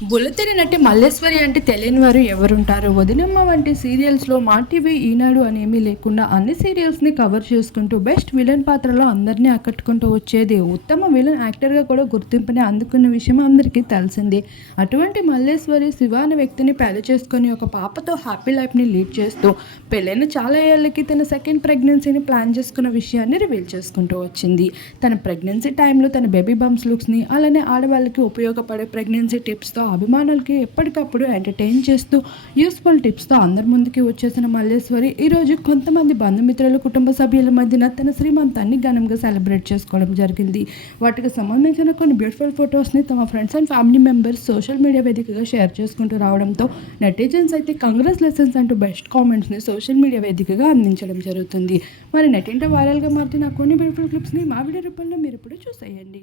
బుల్లతెర నటి మల్లేశ్వరి అంటే తెలియని వారు ఎవరుంటారు? వదినమ్మ వంటి సీరియల్స్లో మా టీవీ ఈనాడు అనేమీ లేకుండా అన్ని సీరియల్స్ని కవర్ చేసుకుంటూ బెస్ట్ విలన్ పాత్రలో అందరినీ ఆకట్టుకుంటూ వచ్చేది. ఉత్తమ విలన్ యాక్టర్గా కూడా గుర్తింపుని అందుకున్న విషయం అందరికీ తెలిసిందే. అటువంటి మల్లేశ్వరి శివ అనే వ్యక్తిని పెళ్ళి చేసుకొని ఒక పాపతో హ్యాపీ లైఫ్ని లీడ్ చేస్తూ పెళ్ళైన చాలా ఏళ్ళకి తన సెకండ్ ప్రెగ్నెన్సీని ప్లాన్ చేసుకున్న విషయాన్ని రివీల్ చేసుకుంటూ వచ్చింది. తన ప్రెగ్నెన్సీ టైంలో తన బేబీ బంప్స్ లుక్స్ని అలానే ఆడవాళ్ళకి ఉపయోగపడే ప్రెగ్నెన్సీ టిప్స్తో అభిమానులకి ఎప్పటికప్పుడు ఎంటర్టైన్ చేస్తూ యూస్ఫుల్ టిప్స్తో అందరి ముందుకి వచ్చేసిన మల్లేశ్వరి. ఈరోజు కొంతమంది బంధుమిత్రులు కుటుంబ సభ్యుల మధ్యన తన శ్రీమంతాన్ని ఘనంగా సెలబ్రేట్ చేసుకోవడం జరిగింది. వాటికి సంబంధించిన కొన్ని బ్యూటిఫుల్ ఫొటోస్ని తమ friends and family members social media వేదికగా షేర్ చేసుకుంటూ రావడంతో నెటిజన్స్ అయితే కంగ్రాచులేషన్స్ అంటూ బెస్ట్ కామెంట్స్ని సోషల్ మీడియా వేదికగా అందించడం జరుగుతుంది. మరి నెటింట వైరల్గా మారుతున్న కొన్ని బ్యూటిఫుల్ క్లిప్స్ని మా వీడియో రూపంలో మీరు ఇప్పుడు చూసేయండి.